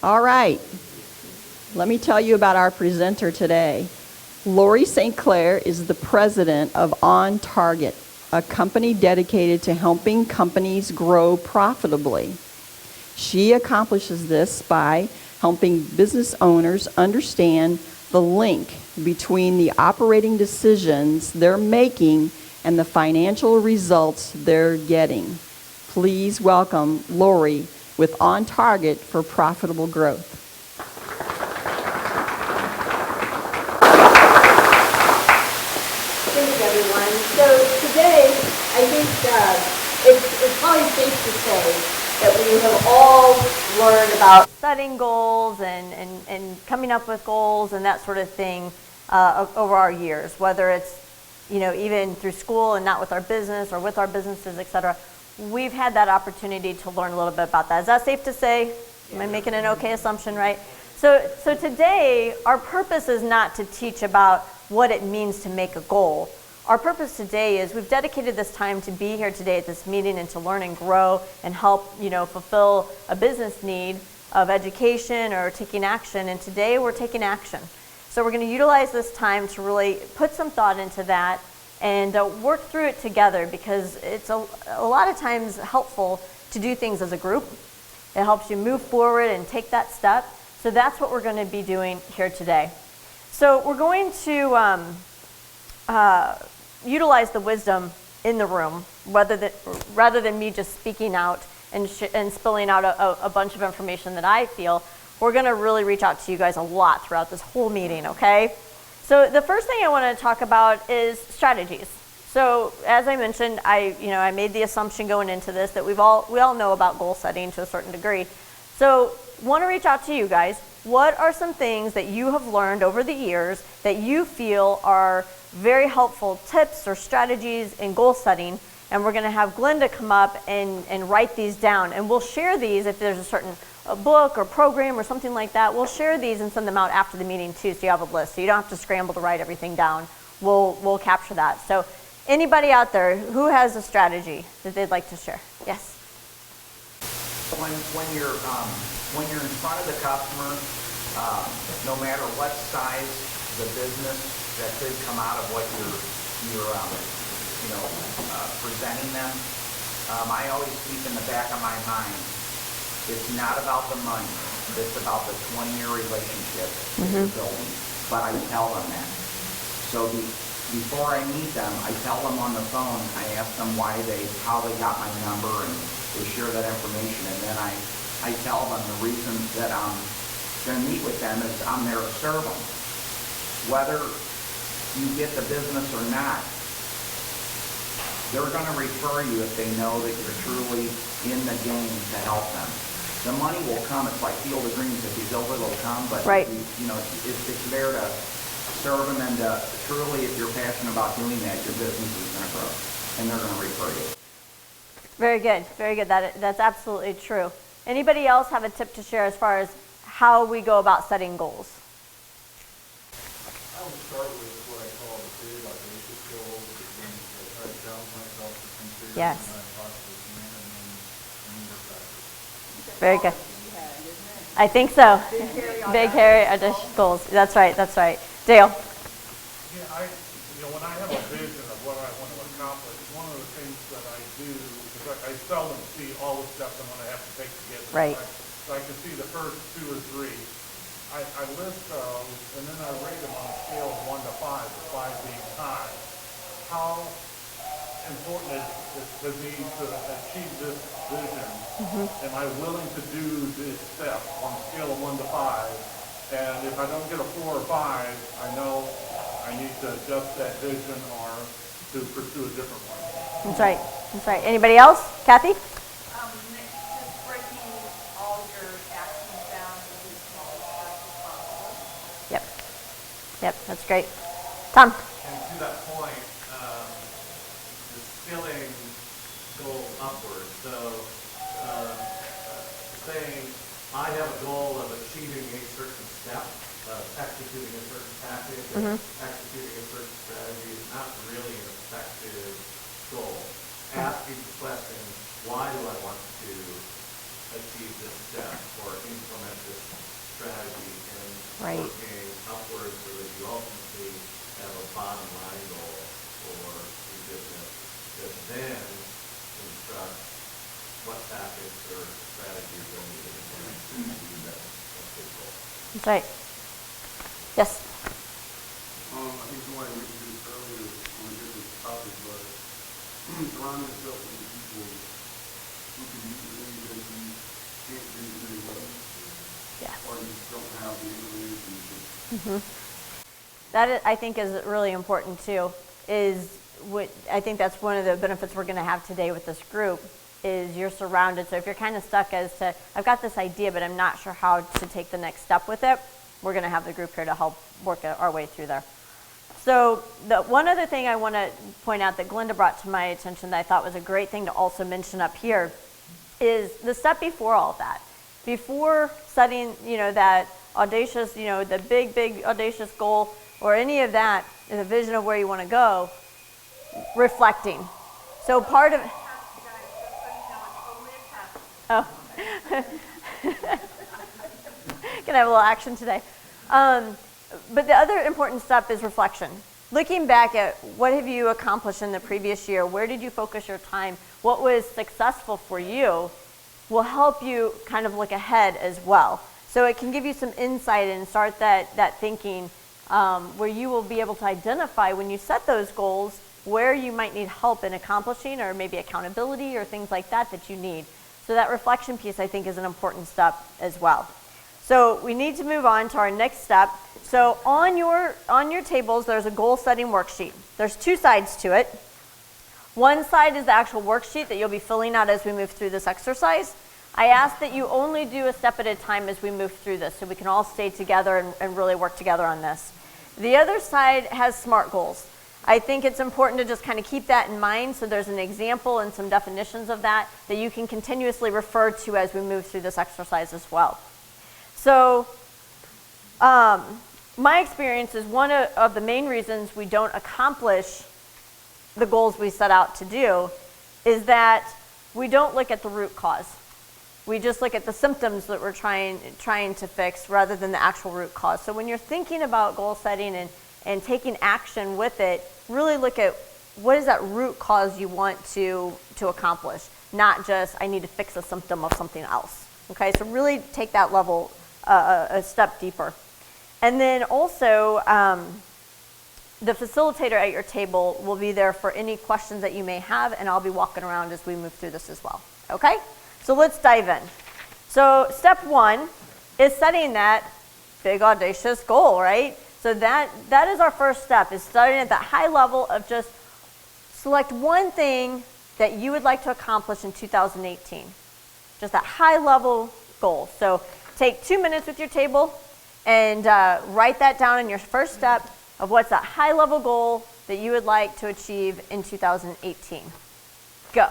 All right. Let me tell you about our presenter today. Lori St. Clair is the president of On Target, a company dedicated to helping companies grow profitably. She accomplishes this by helping business owners understand the link between the operating decisions they're making and the financial results they're getting. Please welcome Lori with On Target for Profitable Growth. Thanks, everyone. So today, I think it's probably safe to say that we have all learned about setting goals and coming up with goals and that sort of thing over our years, whether it's even through school and not with our business or with our businesses, etc. We've had that opportunity to learn a little bit about that. Is that safe to say? Am I making an okay assumption, right? So today, our purpose is not to teach about what it means to make a goal. Our purpose today is we've dedicated this time to be here today at this meeting and to learn and grow and help, fulfill a business need of education or taking action. And today we're taking action. So we're going to utilize this time to really put some thought into that and work through it together, because it's a lot of times helpful to do things as a group. It helps you move forward and take that step. So that's what we're going to be doing here today. So we're going to utilize the wisdom in the room, rather than me just speaking out and spilling out a bunch of information that I feel. We're going to really reach out to you guys a lot throughout this whole meeting, okay? So the first thing I want to talk about is strategies. So as I mentioned, I made the assumption going into this that we all know about goal setting to a certain degree. So want to reach out to you guys. What are some things that you have learned over the years that you feel are very helpful tips or strategies in goal setting? And we're going to have Glenda come up and write these down. And we'll share these if there's a certain book or program or something like that. We'll share these and send them out after the meeting too, so you have a list. So you don't have to scramble to write everything down. We'll capture that. So anybody out there who has a strategy that they'd like to share? Yes. When you're in front of the customer, no matter what size the business that could come out of what you're presenting them, I always keep in the back of my mind, it's not about the money, it's about the 20-year relationship that you're building. But I tell them that. So before I meet them, I tell them on the phone, I ask them how they got my number, and they share that information, and then I tell them the reason that I'm going to meet with them is I'm there to serve them. Whether you get the business or not, they're going to refer you if they know that you're truly in the game to help them. The money will come. It's like Field of Dreams. If you build it, it'll come. But right. It's there to serve them, and truly, if you're passionate about doing that, your business is going to grow, and they're going to refer you. Very good. Very good. That's absolutely true. Anybody else have a tip to share as far as how we go about setting goals? I would start with what I call the big audacious goals, the things that I try to challenge myself to complete Yes. as I possibly can, and then work backwards. Very good. I think so. Big, hairy, audacious goals. That's right. That's right. Dale. Yeah, when I have a vision of what I want to accomplish, one of the things that I do is I seldom see all the steps I'm going to have to take to get there. Right. So I can see the first 2 or 3. I list those, and then I rate them on a scale of 1 to 5, with 5 being high. How important is to me to achieve this vision? Am I willing to do this step on a scale of 1 to 5? And if I don't get a 4 or 5, I know I need to adjust that vision or to pursue a different one. That's right. That's right. Anybody else? Kathy? Just breaking all your actions down into the smallest steps as possible. Yep. Yep. That's great. Tom? And to that point, the scaling goal upward. So saying, I have a goal of achieving a certain step, executing a certain tactic, executing a certain strategy is not really an effective goal. Asking the question, why do I want to achieve this step or implement this strategy and Right. working upwards so that you ultimately have a bottom line goal for your business that then instructs what tactics or strategies are needed to achieve that big goal. That's right. Yes. I think somebody mentioned this earlier on a different topic, but surround yourself with people who can do the things that you can't do very well, Yes. or you don't have the inclination to. That I think is really important too. Is what I think that's one of the benefits we're going to have today with this group is you're surrounded. So if you're kind of stuck as to I've got this idea, but I'm not sure how to take the next step with it, we're going to have the group here to help work our way through there. So the one other thing I want to point out that Glenda brought to my attention that I thought was a great thing to also mention up here is the step before all of that. Before setting, that audacious, the big audacious goal or any of that, the vision of where you want to go, reflecting. So part of oh, gonna have a little action today. But the other important step is reflection. Looking back at what have you accomplished in the previous year, where did you focus your time, what was successful for you, will help you kind of look ahead as well. So it can give you some insight and start that thinking where you will be able to identify when you set those goals where you might need help in accomplishing or maybe accountability or things like that you need. So that reflection piece I think is an important step as well. So we need to move on to our next step. So on your tables, there's a goal setting worksheet. There's two sides to it. One side is the actual worksheet that you'll be filling out as we move through this exercise. I ask that you only do a step at a time as we move through this so we can all stay together and really work together on this. The other side has SMART goals. I think it's important to just kind of keep that in mind so there's an example and some definitions of that you can continuously refer to as we move through this exercise as well. So my experience is one of the main reasons we don't accomplish the goals we set out to do is that we don't look at the root cause. We just look at the symptoms that we're trying to fix rather than the actual root cause. So when you're thinking about goal setting and taking action with it, really look at what is that root cause you want to accomplish, not just I need to fix a symptom of something else. Okay, so really take that level a step deeper. And then also, the facilitator at your table will be there for any questions that you may have, and I'll be walking around as we move through this as well. Okay? So let's dive in. So step one is setting that big audacious goal, right? So that is our first step, is starting at that high level of just select one thing that you would like to accomplish in 2018. Just that high level goal. So take 2 minutes with your table and write that down in your first step of what's that high level goal that you would like to achieve in 2018. Go.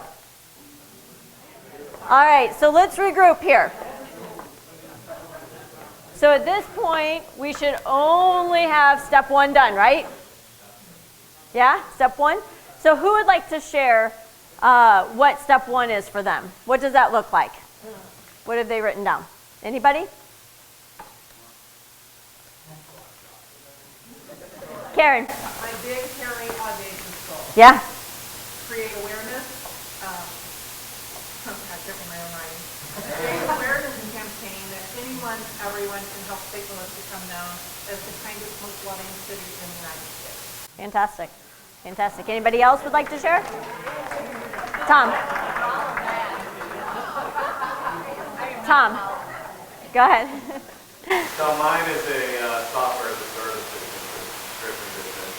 All right, so let's regroup here. So at this point, we should only have step one done, right? Yeah, step one? So who would like to share what step one is for them? What does that look like? What have they written down? Anybody? Karen. My big, hairy, audacious goal. Yeah. Create awareness. I get in my own writing. Create awareness campaign that anyone, everyone can help St. Louis become known as the kindest, most loving city in the United States. Fantastic. Fantastic. Anybody else would like to share? Tom. Tom. Go ahead. So mine is a software as a service subscription business,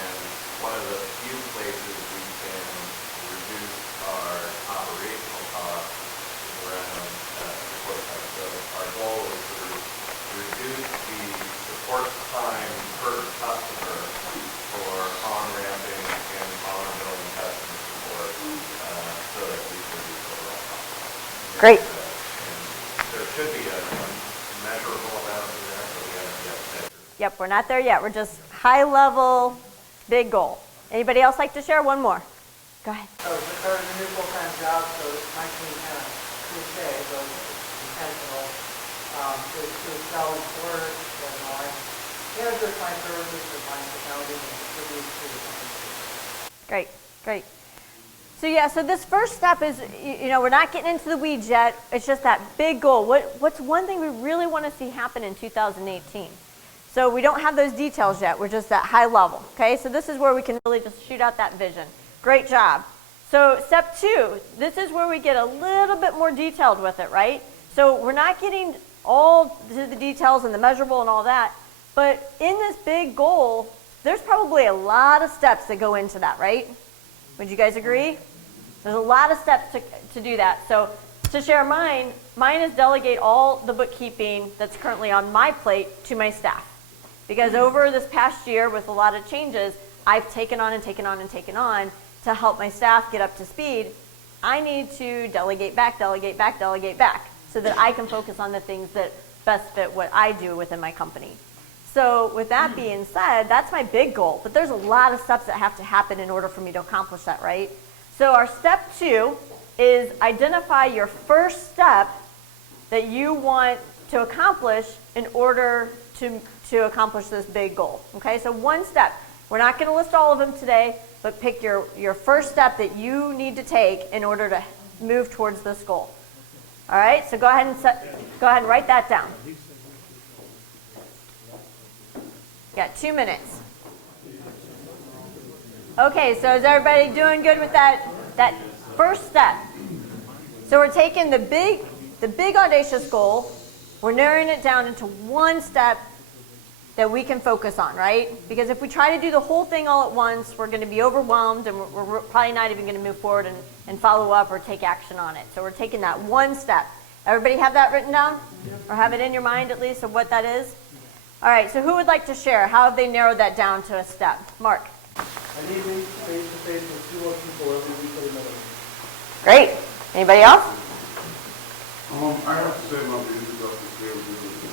and one of the few places we can reduce our operational costs is around support time. So our goal is to reduce the support time per customer for on-ramping and on-building customer support so that we can reduce overall costs. Great. There should be a measurable amount in there, but we haven't yet measured. Yep, we're not there yet. We're just high level, big goal. Anybody else like to share? One more. Go ahead. So, I started a new full-time job, so my team kind of cliche, but intentional, to excel in work and life. Managers find services and find technology and contribute to the company. Great, great. So yeah, so this first step is, we're not getting into the weeds yet. It's just that big goal. What's one thing we really want to see happen in 2018? So we don't have those details yet. We're just at high level, okay? So this is where we can really just shoot out that vision. Great job. So step 2, this is where we get a little bit more detailed with it, right? So we're not getting all to the details and the measurable and all that, but in this big goal, there's probably a lot of steps that go into that, right? Would you guys agree? There's a lot of steps to do that. So to share mine is delegate all the bookkeeping that's currently on my plate to my staff. Because over this past year with a lot of changes, I've taken on and taken on and taken on to help my staff get up to speed. I need to delegate back, so that I can focus on the things that best fit what I do within my company. So with that being said, that's my big goal, but there's a lot of steps that have to happen in order for me to accomplish that, right? So our step 2 is identify your first step that you want to accomplish in order to accomplish this big goal, okay? So one step. We're not going to list all of them today, but pick your first step that you need to take in order to move towards this goal. All right, so go ahead and write that down. You got 2 minutes. Okay, so is everybody doing good with that first step? So we're taking the big audacious goal, we're narrowing it down into one step that we can focus on, right? Because if we try to do the whole thing all at once, we're going to be overwhelmed and we're probably not even going to move forward and follow up or take action on it. So we're taking that one step. Everybody have that written down? Or have it in your mind at least of what that is? All right, so who would like to share? How have they narrowed that down to a step? Mark. I need to meet face-to-face with 2 more people every week at a minimum. Great. Anybody else? I have to say my business up to scalability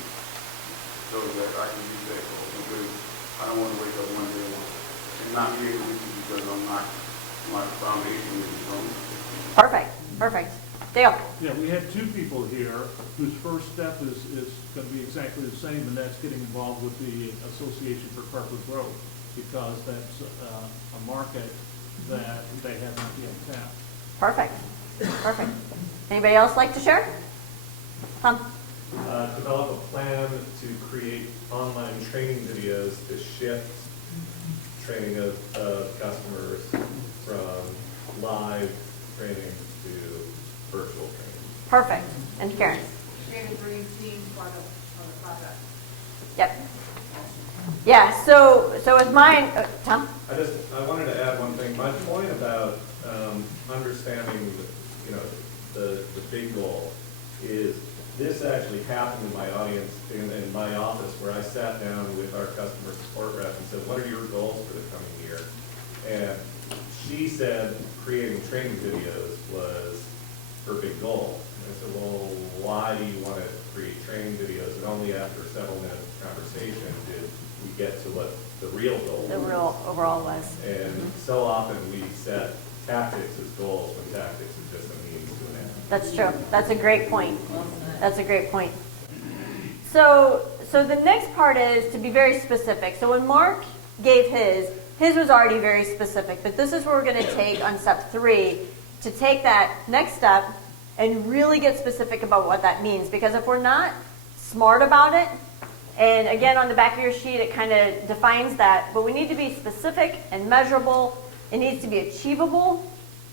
so that I can use that goal because I don't want to wake up one day and not be able to reach it because my foundation isn't strong. Perfect. Dale. Yeah, we had 2 people here whose first step is going to be exactly the same, and that's getting involved with the Association for Carpet Growth, because that's a market that they have not yet tapped. Perfect. Anybody else like to share? Tom. Develop a plan to create online training videos to shift training of customers from live training to virtual training. Perfect. And Karen. Create a dream team for the project. Yep. Yeah, so with mine, Tom? I wanted to add one thing. My point about understanding the big goal is this actually happened in my audience, in my office, where I sat down with our customer support rep and said, what are your goals for the coming year? And she said creating training videos was her big goal. And I said, well, why do you want to create training videos? And only after several minutes of conversation did we get to what the real goal was. The real overall was. And so often we set tactics as goals when tactics is just a means to an end. That's true. That's a great point. So the next part is to be very specific. So when Mark gave his was already very specific, but this is where we're going to take on step 3 to take that next step and really get specific about what that means. Because if we're not smart about it, and again on the back of your sheet it kind of defines that, but we need to be specific and measurable. It needs to be achievable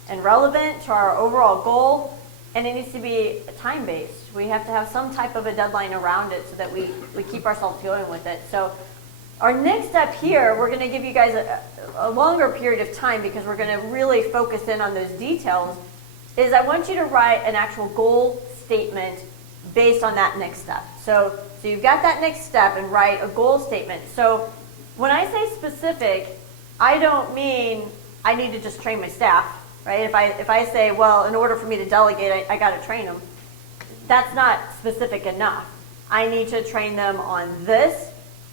and relevant to our overall goal, and it needs to be time-based. We have to have some type of a deadline around it so that we keep ourselves going with it. So our next step here, we're going to give you guys a longer period of time because we're going to really focus in on those details, is I want you to write an actual goal statement based on that next step. So you've got that next step and write a goal statement. So when I say specific, I don't mean I need to just train my staff, right? If I say, well, in order for me to delegate, I got to train them, that's not specific enough. I need to train them on this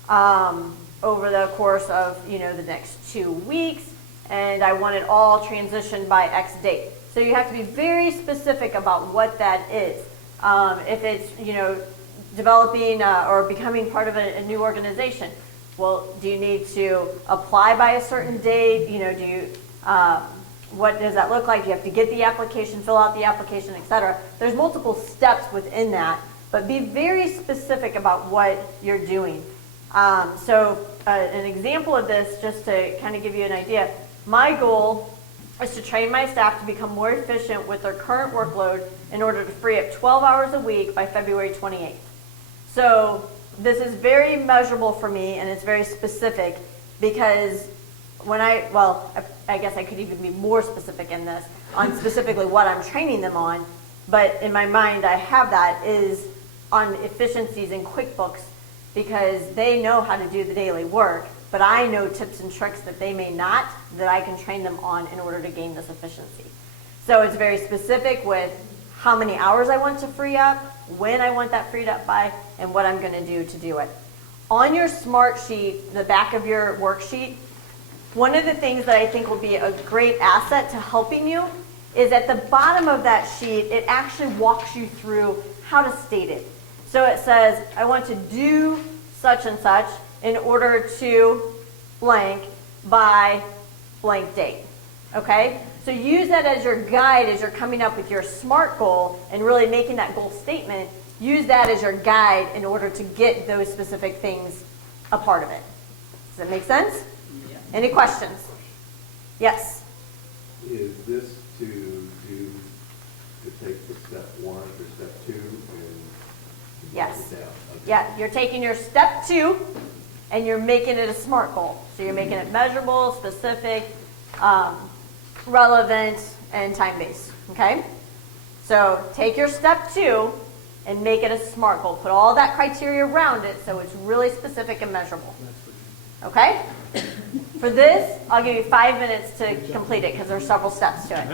over the course of the next 2 weeks, and I want it all transitioned by X date. So you have to be very specific about what that is. If it's, developing or becoming part of a new organization, well, do you need to apply by a certain date? What does that look like? Do you have to get the application, fill out the application, etc.? There's multiple steps within that, but be very specific about what you're doing. An example of this, just to kind of give you an idea, my goal is to train my staff to become more efficient with their current workload in order to free up 12 hours a week by February 28th. So this is very measurable for me, and it's very specific because I guess I could even be more specific in this on specifically what I'm training them on, but in my mind I have that is on efficiencies in QuickBooks because they know how to do the daily work, but I know tips and tricks that they may not, that I can train them on in order to gain this efficiency. So it's very specific with how many hours I want to free up, when I want that freed up by, and what I'm going to do it. On your smart sheet, the back of your worksheet, one of the things that I think will be a great asset to helping you is at the bottom of that sheet, it actually walks you through how to state it. So it says, I want to do such and such in order to blank by blank date. Okay? So use that as your guide as you're coming up with your SMART goal and really making that goal statement. Use that as your guide in order to get those specific things a part of it. Does that make sense? Yeah. Any questions? Yes? Is this to take the step 1 or step 2 and Yes. it down? Okay. Yeah, you're taking your step 2 and you're making it a SMART goal. So you're making it measurable, specific, relevant, and time-based. Okay? So take your step 2 and make it a SMART goal. Put all that criteria around it so it's really specific and measurable. Okay? For this, I'll give you 5 minutes to complete it because there are several steps to it.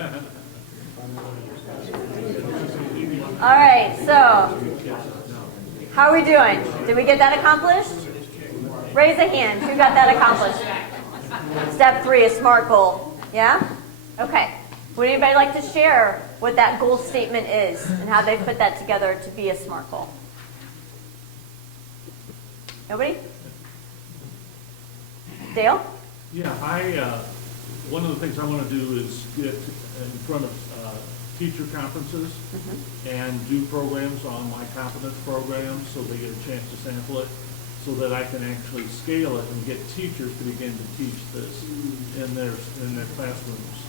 All right, so how are we doing? Did we get that accomplished? Raise a hand. Who got that accomplished? Step 3, a SMART goal. Yeah? Okay. Would anybody like to share what that goal statement is and how they put that together to be a SMART goal? Nobody? Dale? Yeah, one of the things I want to do is get in front of teacher conferences and do programs on my competence program so they get a chance to sample it so that I can actually scale it and get teachers to begin to teach this in their classrooms.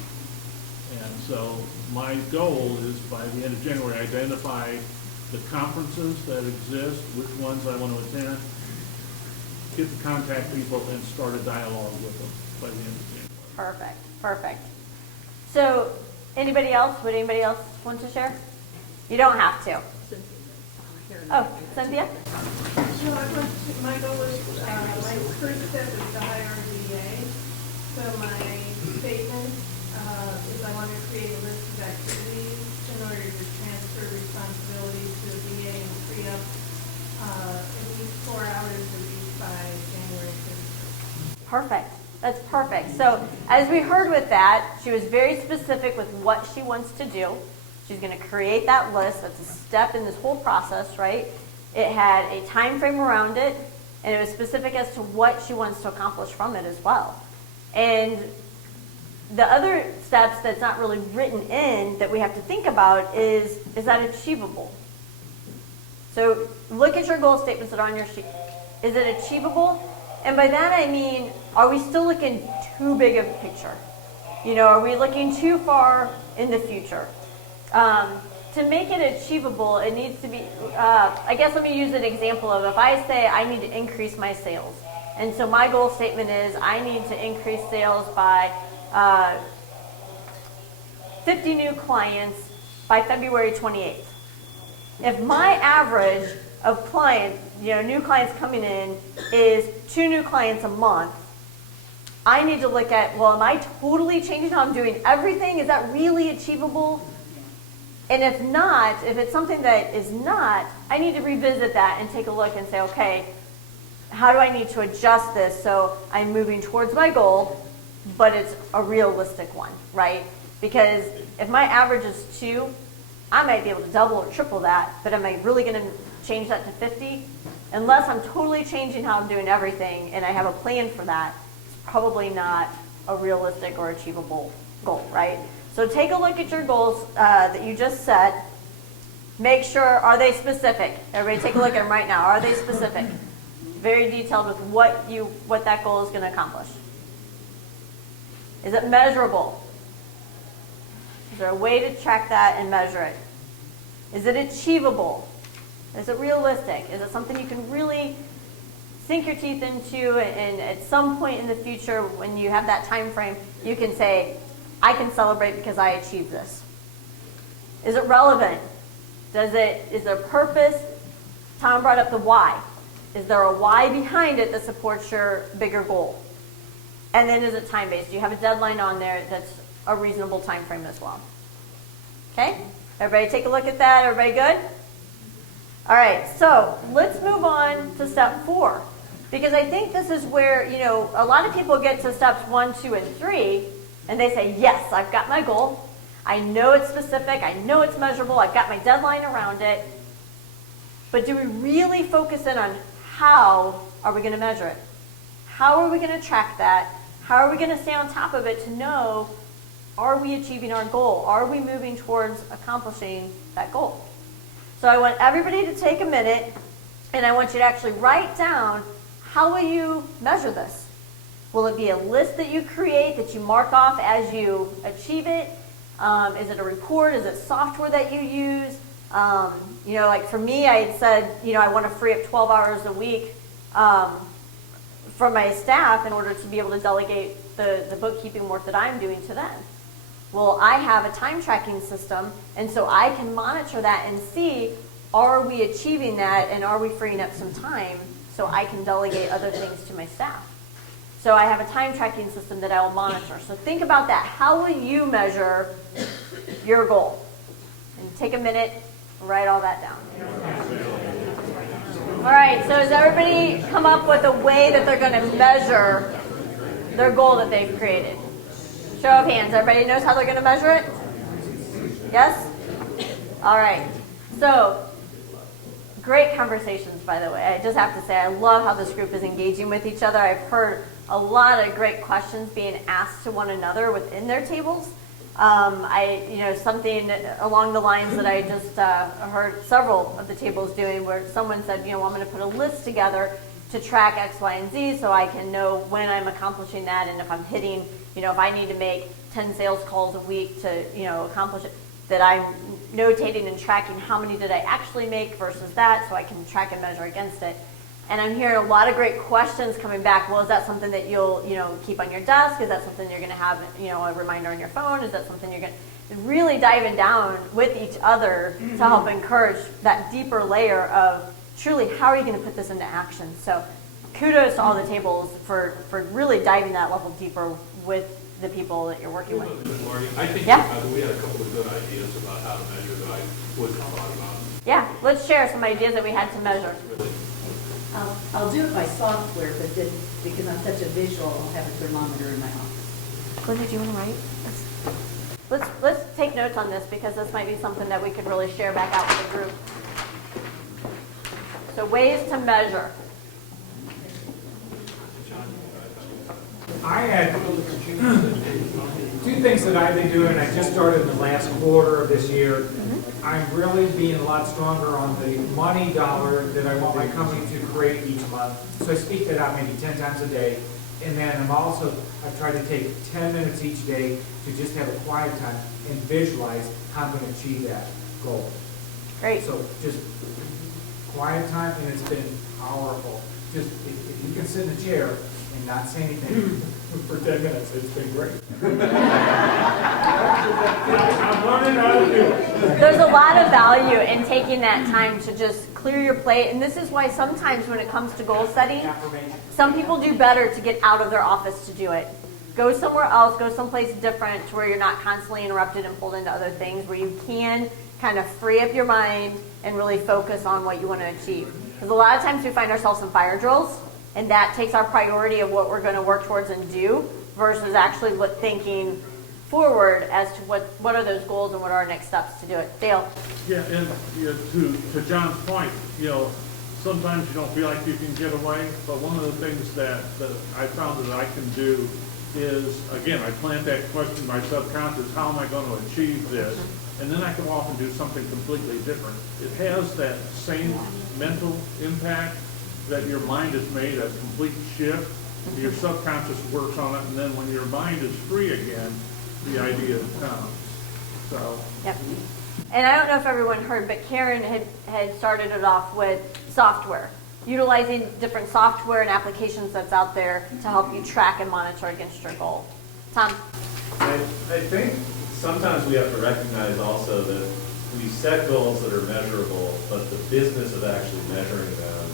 And so my goal is by the end of January, identify the conferences that exist, which ones I want to attend, get the contact people, and start a dialogue with them by the end of January. Perfect. So anybody else? Would anybody else want to share? You don't have to. Oh, Cynthia? So my goal is, my first step is to hire a VA. So my statement is I want to create a list of activities in order to transfer responsibilities to a VA and free up at least 4 hours a week by January 31st. Perfect. That's perfect. So as we heard with that, she was very specific with what she wants to do. She's going to create that list. That's a step in this whole process, right? It had a time frame around it, and it was specific as to what she wants to accomplish from it as well. And the other steps that's not really written in that we have to think about is that achievable? So look at your goal statements that are on your sheet. Is it achievable? And by that I mean, are we still looking too big of a picture? Are we looking too far in the future? To make it achievable, it needs to be, I guess let me use an example of if I say I need to increase my sales. And so my goal statement is I need to increase sales by 50 new clients by February 28th. If my average of clients, new clients coming in is 2 new clients a month, I need to look at, well, am I totally changing how I'm doing everything? Is that really achievable? And if not, if it's something that is not, I need to revisit that and take a look and say, okay, how do I need to adjust this so I'm moving towards my goal, but it's a realistic one, right? Because if my average is 2, I might be able to double or triple that, but am I really going to change that to 50? Unless I'm totally changing how I'm doing everything and I have a plan for that, it's probably not a realistic or achievable goal, right? So take a look at your goals that you just set. Make sure, are they specific? Everybody take a look at them right now. Are they specific? Very detailed with what that goal is going to accomplish. Is it measurable? Is there a way to track that and measure it? Is it achievable? Is it realistic? Is it something you can really sink your teeth into, and at some point in the future when you have that time frame, you can say, I can celebrate because I achieved this? Is it relevant? Is there purpose? Tom brought up the why. Is there a why behind it that supports your bigger goal? And then is it time-based? Do you have a deadline on there that's a reasonable time frame as well? Okay? Everybody take a look at that. Everybody good? All right, so let's move on to step 4. Because I think this is where, a lot of people get to steps 1, 2, and 3, and they say, yes, I've got my goal. I know it's specific. I know it's measurable. I've got my deadline around it. But do we really focus in on how are we going to measure it? How are we going to track that? How are we going to stay on top of it to know, are we achieving our goal? Are we moving towards accomplishing that goal? So I want everybody to take a minute, and I want you to actually write down, how will you measure this? Will it be a list that you create that you mark off as you achieve it? Is it a report? Is it software that you use? Like for me, I had said, I want to free up 12 hours a week from my staff in order to be able to delegate the bookkeeping work that I'm doing to them. Well, I have a time tracking system, and so I can monitor that and see, are we achieving that, and are we freeing up some time so I can delegate other things to my staff. So I have a time tracking system that I will monitor. So think about that. How will you measure your goal? And take a minute, write all that down. All right, so does everybody come up with a way that they're going to measure their goal that they've created? Show of hands. Everybody knows how they're going to measure it? Yes? All right. So, great conversations, by the way. I just have to say, I love how this group is engaging with each other. I've heard a lot of great questions being asked to one another within their tables. Something along the lines that I just heard several of the tables doing, where someone said, I'm going to put a list together to track X, Y, and Z so I can know when I'm accomplishing that, and if I'm hitting, if I need to make 10 sales calls a week to, accomplish it, that I'm notating and tracking how many did I actually make versus that, so I can track and measure against it. And I'm hearing a lot of great questions coming back. Well, is that something that you'll, keep on your desk? Is that something you're going to have, a reminder on your phone? Is that something you're going to really diving down with each other to help encourage that deeper layer of truly how are you going to put this into action? So kudos to all the tables for really diving that level deeper with the people that you're working with. Lori, I think Yeah. we had a couple of good ideas about how to measure that I wouldn't have thought about. Yeah, let's share some ideas that we had to measure. I'll do it by software, but then, because I'm such a visual, I'll have a thermometer in my office. Linda, do you want to write? Let's take notes on this, because this might be something that we could really share back out with the group. So ways to measure. I had two things that I've been doing. I just started in the last quarter of this year. I'm really being a lot stronger on the money dollar that I want my company to create each month. So I speak that out maybe 10 times a day. And then I've tried to take 10 minutes each day to just have a quiet time and visualize how I'm going to achieve that goal. Great. So just quiet time, and it's been powerful. Just if you can sit in a chair and not say anything for 10 minutes, it's been great. I'm learning how to do it. There's a lot of value in taking that time to just clear your plate. And this is why sometimes when it comes to goal setting, some people do better to get out of their office to do it. Go somewhere else, go someplace different to where you're not constantly interrupted and pulled into other things, where you can kind of free up your mind and really focus on what you want to achieve. Because a lot of times we find ourselves in fire drills, and that takes our priority of what we're going to work towards and do, versus actually thinking forward as to what are those goals and what are our next steps to do it. Dale? Yeah, and to John's point, sometimes you don't feel like you can get away, but one of the things that I found that I can do is, again, I plant that question in my subconscious, how am I going to achieve this? And then I can often do something completely different. It has that same mental impact that your mind has made a complete shift. Your subconscious works on it, and then when your mind is free again, the idea comes. So. Yep. And I don't know if everyone heard, but Karen had started it off with software, utilizing different software and applications that's out there to help you track and monitor against your goal. Tom? I think sometimes we have to recognize also that we set goals that are measurable, but the business of actually measuring them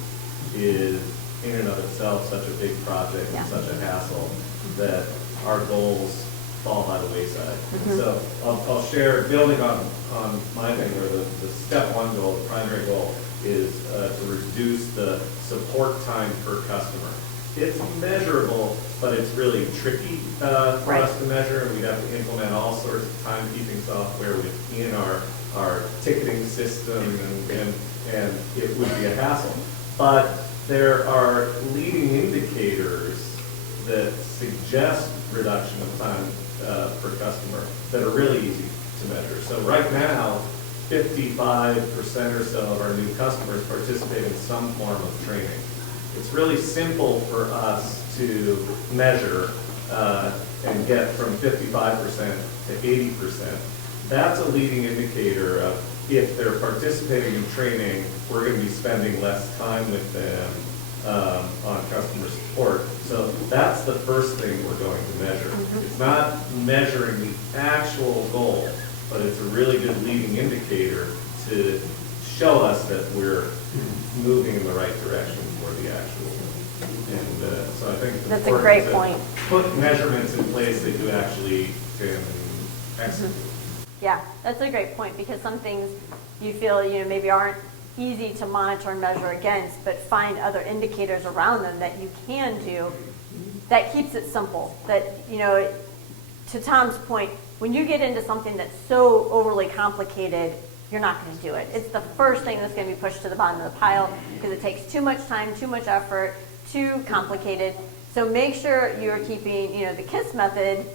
is in and of itself such a big project and such a hassle that our goals fall by the wayside. So I'll share, building on my thing, where the step one goal, the primary goal, is to reduce the support time per customer. It's measurable, but it's really tricky for us to measure, and we'd have to implement all sorts of timekeeping software within our ticketing system, and it would be a hassle. But there are leading indicators that suggest reduction of time per customer that are really easy to measure. So right now, 55% or so of our new customers participate in some form of training. It's really simple for us to measure and get from 55% to 80%. That's a leading indicator of if they're participating in training, we're going to be spending less time with them on customer support. So that's the first thing we're going to measure. It's not measuring the actual goal, but it's a really good leading indicator to show us that we're moving in the right direction for the actual. And so I think it's That's a important great to point. put measurements in place that you actually can execute. Yeah, that's a great point, because some things you feel maybe aren't easy to monitor and measure against, but find other indicators around them that you can do that keeps it simple. That, to Tom's point, when you get into something that's so overly complicated, you're not going to do it. It's the first thing that's going to be pushed to the bottom of the pile because it takes too much time, too much effort, too complicated. So make sure you're keeping, the KISS method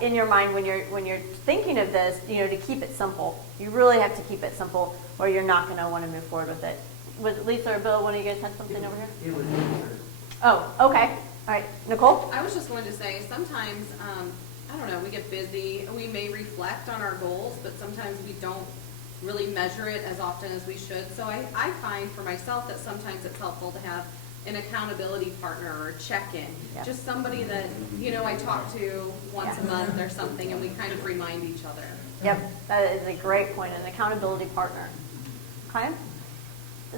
in your mind when you're thinking of this, to keep it simple. You really have to keep it simple, or you're not going to want to move forward with it. Was it Lisa or Bill? One of you guys had something over here? It was Oh, okay. All right, Nicole. I was just going to say, sometimes, I don't know, we get busy. We may reflect on our goals, but sometimes we don't really measure it as often as we should. So I find for myself that sometimes it's helpful to have an accountability partner or check-in, just somebody that, I talk to once a month or something, and we kind of remind each other. Yep, that is a great point, an accountability partner. Okay?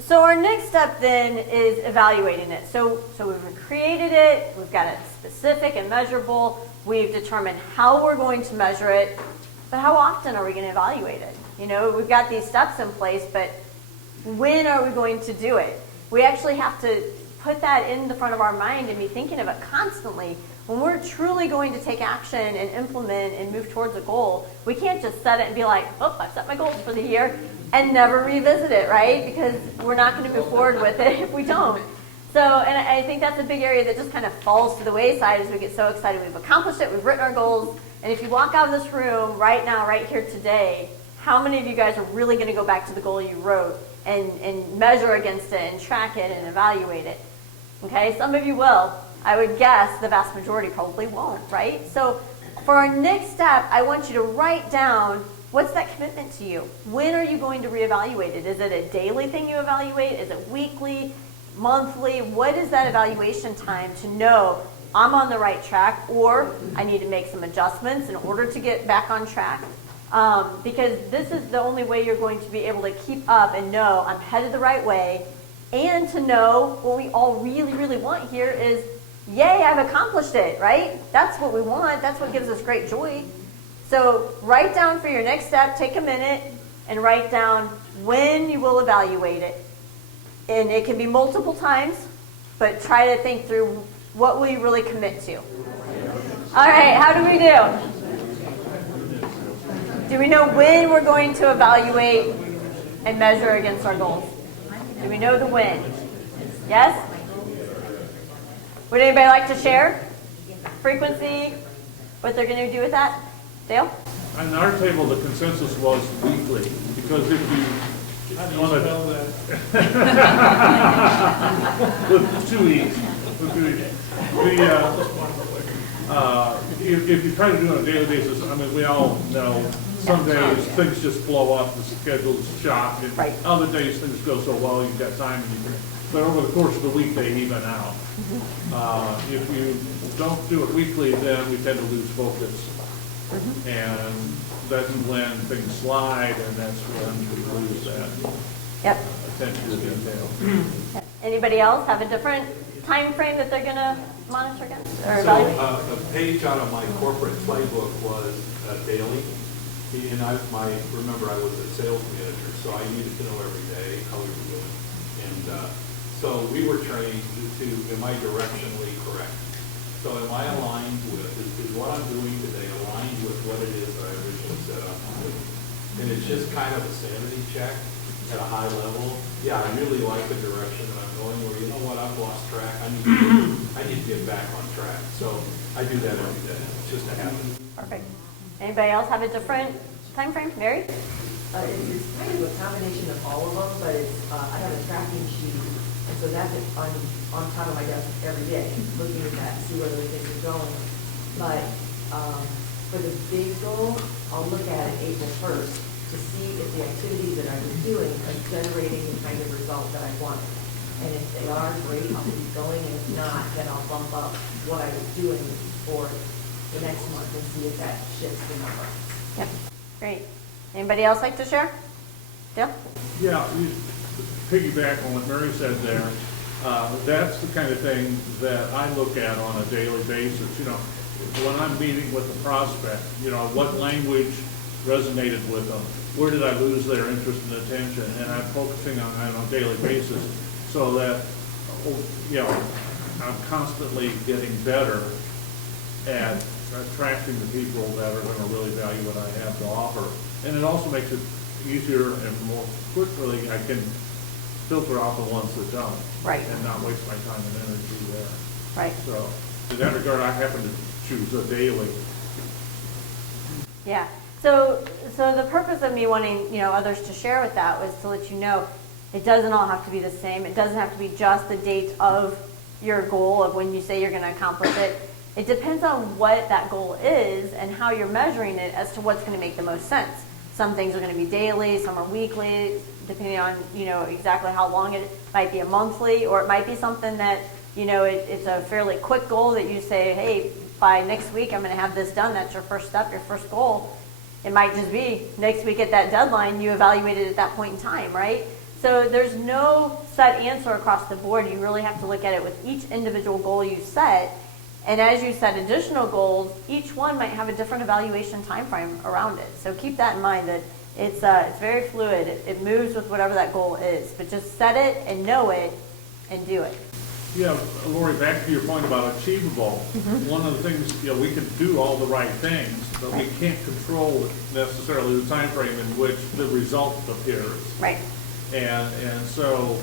So our next step then is evaluating it. So we've created it, we've got it specific and measurable, we've determined how we're going to measure it, but how often are we going to evaluate it? We've got these steps in place, but when are we going to do it? We actually have to put that in the front of our mind and be thinking of it constantly. When we're truly going to take action and implement and move towards a goal, we can't just set it and be like, oh, I've set my goals for the year, and never revisit it, right? Because we're not going to move forward with it if we don't. So, and I think that's a big area that just kind of falls to the wayside as we get so excited. We've accomplished it, we've written our goals, and if you walk out of this room right now, right here today, how many of you guys are really going to go back to the goal you wrote and measure against it and track it and evaluate it? Okay, some of you will. I would guess the vast majority probably won't, right? So for our next step, I want you to write down, what's that commitment to you? When are you going to reevaluate it? Is it a daily thing you evaluate? Is it weekly, monthly? What is that evaluation time to know I'm on the right track, or I need to make some adjustments in order to get back on track? Because this is the only way you're going to be able to keep up and know I'm headed the right way, and to know what we all really, really want here is, yay, I've accomplished it, right? That's what we want. That's what gives us great joy. So write down for your next step, take a minute, and write down when you will evaluate it. And it can be multiple times, but try to think through what will you really commit to. All right, how do we do? Do we know when we're going to evaluate and measure against our goals? Do we know the when? Yes? Would anybody like to share frequency, what they're going to do with that? Dale? On our table, the consensus was weekly, because if you want to... With 2 E's. If you try to do it on a daily basis, I mean, we all know some days things just flow up, the schedule's shot. And right. Other days things go so well, you've got time, and you can, but over the course of the week, they even out. If you don't do it weekly, then we tend to lose focus. And that's when things slide, and that's when we lose that attention to detail. Anybody else have a different time frame that they're going to monitor against or So evaluate? a page out of my corporate playbook was daily. And remember, I was a sales manager, so I needed to know every day how we were doing. And so we were trained to, am I directionally correct? So am I aligned with, is what I'm doing today aligned with what it is that I originally set out to do? And it's just kind of a sanity check at a high level. Yeah, I really like the direction that I'm going, where, you know what, I've lost track. I need to get back on track. So I do that every day. It's just a habit. Perfect. Anybody else have a different time frame? Mary? It's kind of a combination of all of them, but it's, I have a tracking sheet, and so that's on top of my desk every day, looking at that, see where those things are going. But for the big goal, I'll look at it April 1st to see if the activities that I was doing are generating the kind of result that I wanted. And if they are, great, I'll keep going, and if not, then I'll bump up what I was doing for the next month and see if that shifts the number. Yep. Great. Anybody else like to share? Dale? Yeah, piggyback on what Mary said there. That's the kind of thing that I look at on a daily basis. You know, when I'm meeting with a prospect, you know, what language resonated with them? Where did I lose their interest and attention? And I'm focusing on that on a daily basis so that, you know, I'm constantly getting better at attracting the people that are going to really value what I have to offer. And it also makes it easier and more quickly I can filter out the ones that don't. Right. And not waste my time and energy there. Right. So in that regard, I happen to choose a daily. Yeah. So the purpose of me wanting, you know, others to share with that was to let you know it doesn't all have to be the same. It doesn't have to be just the date of your goal of when you say you're going to accomplish it. It depends on what that goal is and how you're measuring it as to what's going to make the most sense. Some things are going to be daily, some are weekly, depending on, you know, exactly how long it might be, a monthly, or it might be something that, you know, it's a fairly quick goal that you say, hey, by next week I'm going to have this done. That's your first step, your first goal. It might just be next week at that deadline, you evaluate it at that point in time, right? So there's no set answer across the board. You really have to look at it with each individual goal you set. And as you set additional goals, each one might have a different evaluation time frame around it. So keep that in mind that it's very fluid. It moves with whatever that goal is. But just set it and know it and do it. Yeah, Lori, back to your point about achievable. One of the things, you know, we can do all the right things, but we can't control necessarily the time frame in which the result appears. Right. And so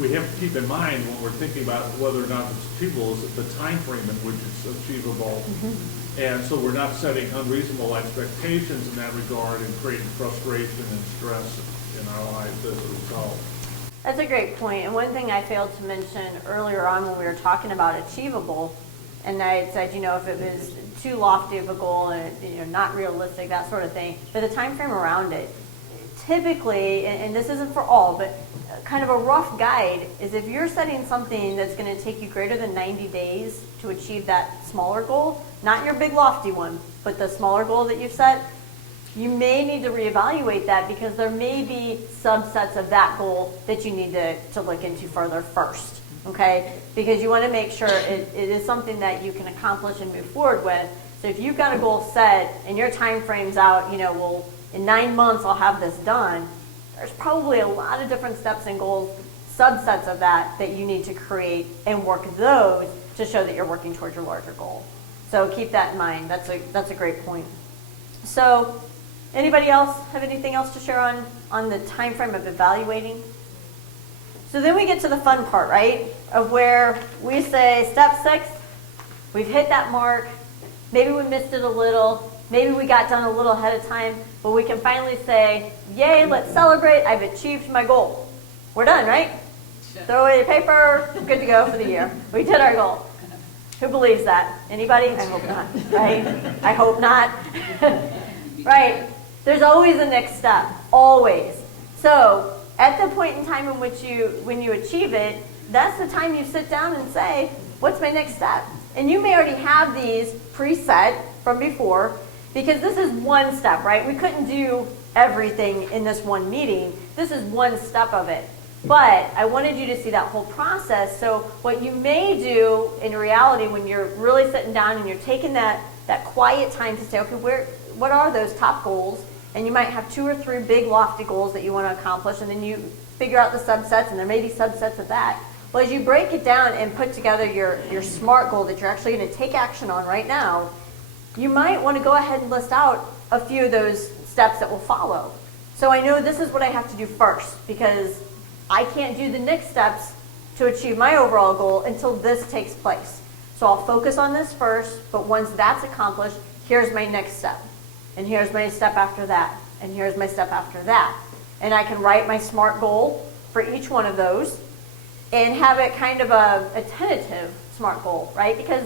we have to keep in mind when we're thinking about whether or not it's achievable is the time frame in which it's achievable. And so we're not setting unreasonable expectations in that regard and creating frustration and stress in our lives as a result. That's a great point. And one thing I failed to mention earlier on when we were talking about achievable, and I had said, you know, if it was too lofty of a goal and, you know, not realistic, that sort of thing, but the time frame around it, typically, and this isn't for all, but kind of a rough guide is if you're setting something that's going to take you greater than 90 days to achieve that smaller goal, not your big lofty one, but the smaller goal that you've set, you may need to reevaluate that because there may be subsets of that goal that you need to look into further first, okay? Because you want to make sure it is something that you can accomplish and move forward with. So if you've got a goal set and your time frame's out, you know, well, in 9 months I'll have this done, there's probably a lot of different steps and goals, subsets of that you need to create and work those to show that you're working towards your larger goal. So keep that in mind. That's a great point. So, anybody else have anything else to share on the time frame of evaluating? So then we get to the fun part, right? Of where we say, step 6, we've hit that mark. Maybe we missed it a little. Maybe we got done a little ahead of time. But we can finally say, yay, let's celebrate. I've achieved my goal. We're done, right? Throw away your paper. Good to go for the year. We did our goal. Who believes that? Anybody? I hope not, right? I hope not. Right. There's always a next step. Always. So at the point in time in which when you achieve it, that's the time you sit down and say, what's my next step? And you may already have these preset from before, because this is one step, right? We couldn't do everything in this one meeting. This is one step of it. But I wanted you to see that whole process. So what you may do in reality when you're really sitting down and you're taking that quiet time to say, okay, what are those top goals? And you might have 2 or 3 big lofty goals that you want to accomplish, and then you figure out the subsets, and there may be subsets of that. Well, as you break it down and put together your SMART goal that you're actually going to take action on right now, you might want to go ahead and list out a few of those steps that will follow. So I know this is what I have to do first, because I can't do the next steps to achieve my overall goal until this takes place. So I'll focus on this first, but once that's accomplished, here's my next step. And here's my step after that. And here's my step after that. And I can write my SMART goal for each one of those and have it kind of a tentative SMART goal, right? Because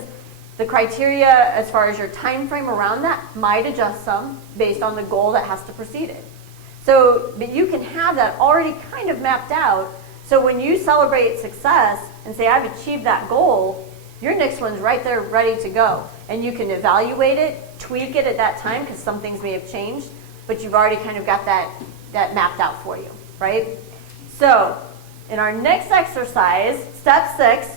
the criteria as far as your time frame around that might adjust some based on the goal that has to precede it. So, but you can have that already kind of mapped out. So when you celebrate success and say, I've achieved that goal, your next one's right there ready to go. And you can evaluate it, tweak it at that time, because some things may have changed, but you've already kind of got that mapped out for you, right? So in our next exercise, step 6,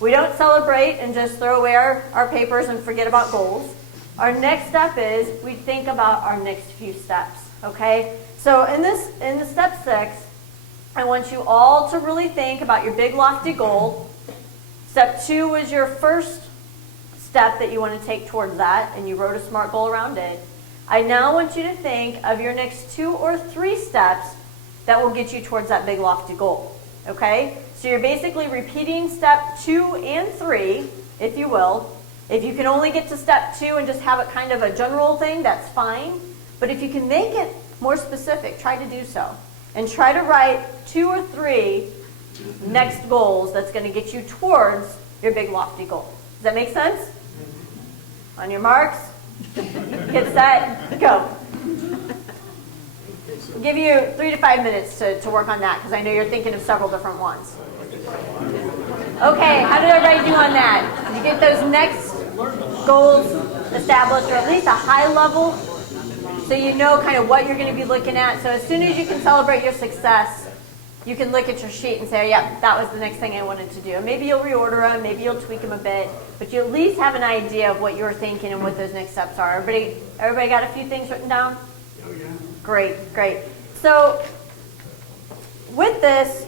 we don't celebrate and just throw away our papers and forget about goals. Our next step is we think about our next few steps, okay? So in the step 6, I want you all to really think about your big lofty goal. Step 2 was your first step that you want to take towards that, and you wrote a SMART goal around it. I now want you to think of your next 2 or 3 steps that will get you towards that big lofty goal, okay? So you're basically repeating step 2 and 3, if you will. If you can only get to step 2 and just have it kind of a general thing, that's fine. But if you can make it more specific, try to do so. And try to write 2 or 3 next goals that's going to get you towards your big lofty goal. Does that make sense? On your marks, get set, go. I'll give you 3 to 5 minutes to work on that, because I know you're thinking of several different ones. Okay, how did everybody do on that? Did you get those next goals established, or at least a high level, so you know kind of what you're going to be looking at? So as soon as you can celebrate your success, you can look at your sheet and say, yeah, that was the next thing I wanted to do. And maybe you'll reorder them, maybe you'll tweak them a bit, but you at least have an idea of what you're thinking and what those next steps are. Everybody got a few things written down? Oh, yeah. Great. So with this,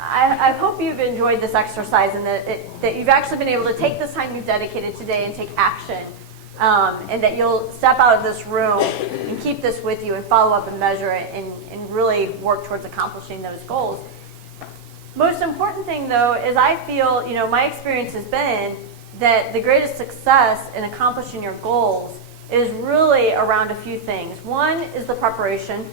I hope you've enjoyed this exercise, and that you've actually been able to take this time you've dedicated today and take action, and that you'll step out of this room and keep this with you and follow up and measure it and really work towards accomplishing those goals. Most important thing, though, is I feel, my experience has been that the greatest success in accomplishing your goals is really around a few things. One is the preparation,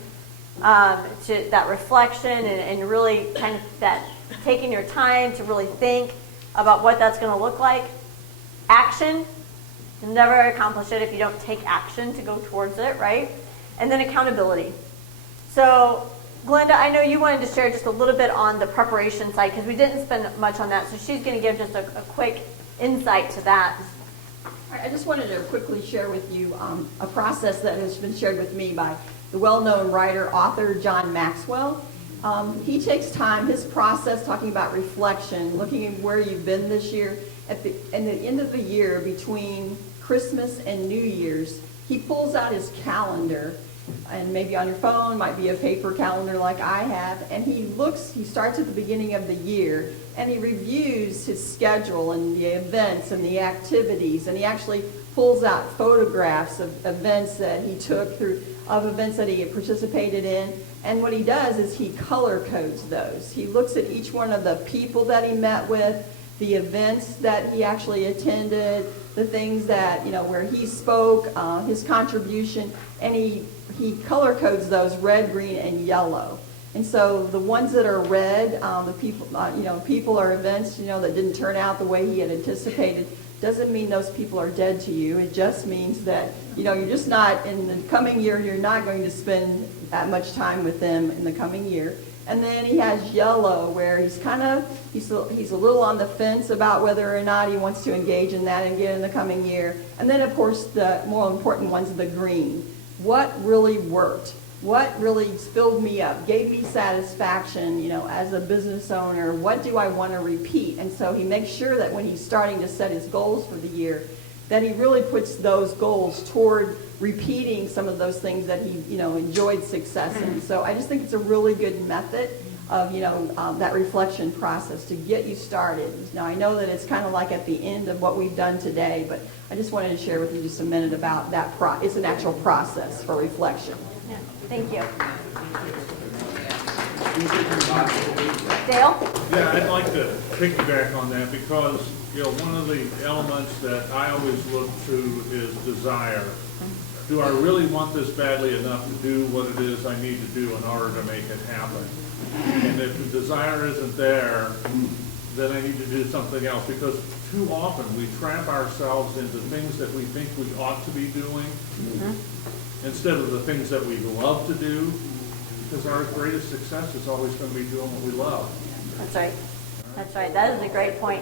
to that reflection and really kind of that taking your time to really think about what that's going to look like. Action. You'll never accomplish it if you don't take action to go towards it, right? And then accountability. So, Glenda, I know you wanted to share just a little bit on the preparation side, because we didn't spend much on that, so she's going to give just a quick insight to that. I just wanted to quickly share with you a process that has been shared with me by the well-known writer, author John Maxwell. He takes time, his process, talking about reflection, looking at where you've been this year. At the end of the year, between Christmas and New Year's, he pulls out his calendar, and maybe on your phone, might be a paper calendar like I have, and he starts at the beginning of the year, and he reviews his schedule and the events and the activities, and he actually pulls out photographs of events that he took through, of events that he had participated in. And what he does is he color codes those. He looks at each one of the people that he met with, the events that he actually attended, the things that, where he spoke, his contribution, and he color codes those red, green, and yellow. And so the ones that are red, the people or events, that didn't turn out the way he had anticipated, doesn't mean those people are dead to you. It just means that, you're just not, in the coming year, you're not going to spend that much time with them in the coming year. And then he has yellow, where he's a little on the fence about whether or not he wants to engage in that again in the coming year. And then, of course, the more important ones, the green. What really worked? What really filled me up, gave me satisfaction, as a business owner? What do I want to repeat? And so he makes sure that when he's starting to set his goals for the year, that he really puts those goals toward repeating some of those things that he, enjoyed success in. So I just think it's a really good method of, that reflection process to get you started. Now, I know that it's kind of like at the end of what we've done today, but I just wanted to share with you just a minute about that. It's an actual process for reflection. Yeah, thank you. Dale? Yeah, I'd like to piggyback on that because, one of the elements that I always look to is desire. Do I really want this badly enough to do what it is I need to do in order to make it happen? And if the desire isn't there, then I need to do something else, because too often we trap ourselves into things that we think we ought to be doing instead of the things that we love to do, because our greatest success is always going to be doing what we love. That's right. That's right. That is a great point.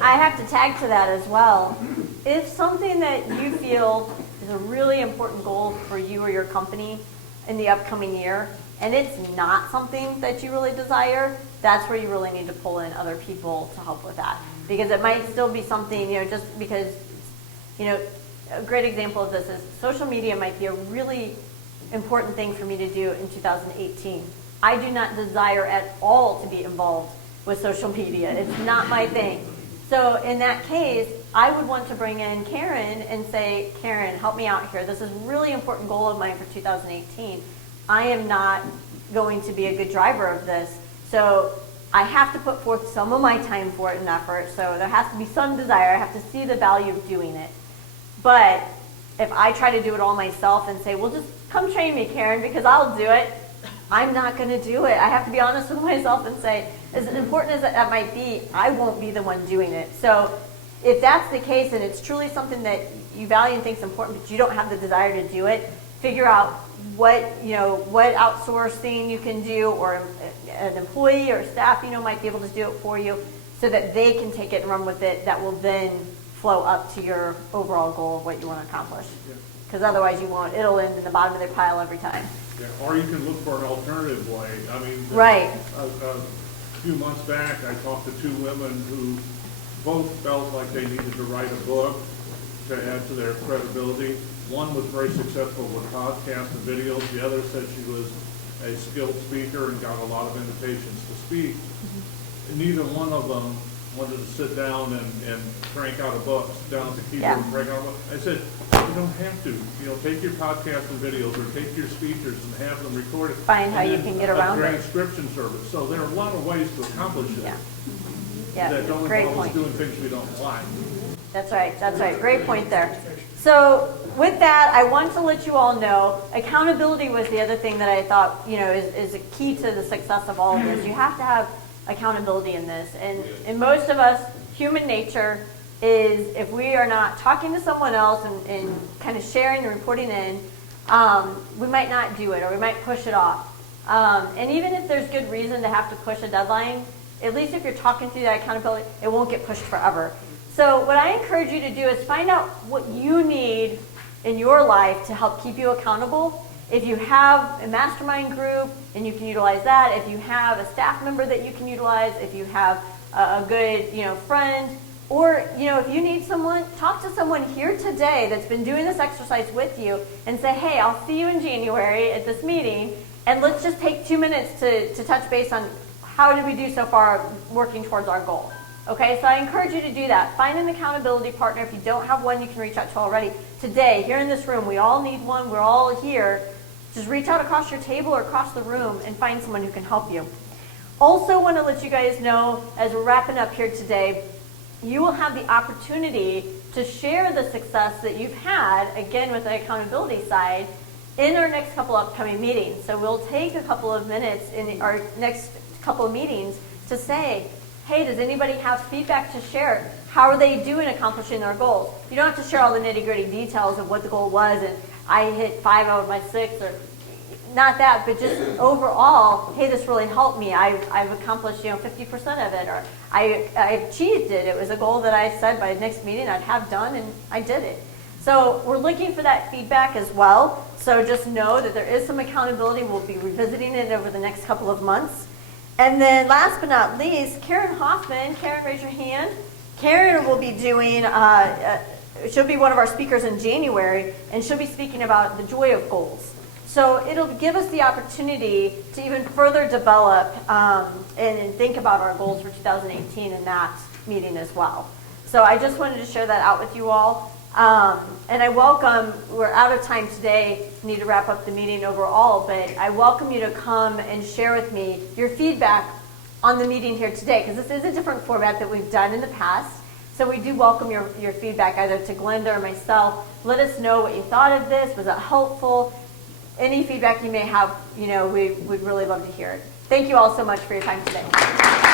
I have to tag to that as well. If something that you feel is a really important goal for you or your company in the upcoming year, and it's not something that you really desire, that's where you really need to pull in other people to help with that. Because it might still be something, just because, a great example of this is social media might be a really important thing for me to do in 2018. I do not desire at all to be involved with social media. It's not my thing. So in that case, I would want to bring in Karen and say, Karen, help me out here. This is a really important goal of mine for 2018. I am not going to be a good driver of this. So I have to put forth some of my time for it and effort. So there has to be some desire. I have to see the value of doing it. But if I try to do it all myself and say, well, just come train me, Karen, because I'll do it, I'm not going to do it. I have to be honest with myself and say, as important as that might be, I won't be the one doing it. So if that's the case and it's truly something that you value and think is important, but you don't have the desire to do it, figure out what outsourcing you can do, or an employee or staff, might be able to do it for you so that they can take it and run with it. That will then flow up to your overall goal of what you want to accomplish. Because otherwise you won't. It'll end in the bottom of their pile every time. Yeah, or you can look for an alternative way. I mean, right. A few months back, I talked to two women who both felt like they needed to write a book to add to their credibility. One was very successful with podcasts and videos. The other said she was a skilled speaker and got a lot of invitations to speak. Neither one of them wanted to sit down and crank out a book, sit down at the keyboard and crank out a book. I said, you don't have to. Take your podcasts and videos or take your speakers and have them recorded. Find how you can get around it. A transcription service. So there are a lot of ways to accomplish it. Yeah, that don't great involve us point. doing things we don't like. That's right. That's right. Great point there. So with that, I want to let you all know, accountability was the other thing that I thought, is a key to the success of all of this. You have to have accountability in this. And most of us, human nature is, if we are not talking to someone else and kind of sharing and reporting in, we might not do it, or we might push it off. And even if there's good reason to have to push a deadline, at least if you're talking through that accountability, it won't get pushed forever. So what I encourage you to do is find out what you need in your life to help keep you accountable. If you have a mastermind group, then you can utilize that. If you have a staff member that you can utilize, if you have a good, friend, or, if you need someone, talk to someone here today that's been doing this exercise with you and say, hey, I'll see you in January at this meeting, and let's just take 2 minutes to touch base on how did we do so far working towards our goal. Okay, so I encourage you to do that. Find an accountability partner. If you don't have one, you can reach out to already. Today, here in this room, we all need one. We're all here. Just reach out across your table or across the room and find someone who can help you. Also want to let you guys know, as we're wrapping up here today, you will have the opportunity to share the success that you've had, again with the accountability side, in our next couple upcoming meetings. So we'll take a couple of minutes in our next couple of meetings to say, hey, does anybody have feedback to share? How are they doing accomplishing their goals? You don't have to share all the nitty-gritty details of what the goal was and I hit 5 out of my 6 or not that, but just overall, hey, this really helped me. I've accomplished 50% of it, or I achieved it. It was a goal that I said by the next meeting I'd have done, and I did it. So we're looking for that feedback as well. So just know that there is some accountability. We'll be revisiting it over the next couple of months. And then last but not least, Karen Hoffman. Karen, raise your hand. Karen will be doing, she'll be one of our speakers in January, and she'll be speaking about the joy of goals. So it'll give us the opportunity to even further develop and think about our goals for 2018 in that meeting as well. So I just wanted to share that out with you all. And I welcome, we're out of time today, need to wrap up the meeting overall, but I welcome you to come and share with me your feedback on the meeting here today, because this is a different format that we've done in the past. So we do welcome your feedback either to Glenda or myself. Let us know what you thought of this. Was it helpful? Any feedback you may have, we would really love to hear it. Thank you all so much for your time today.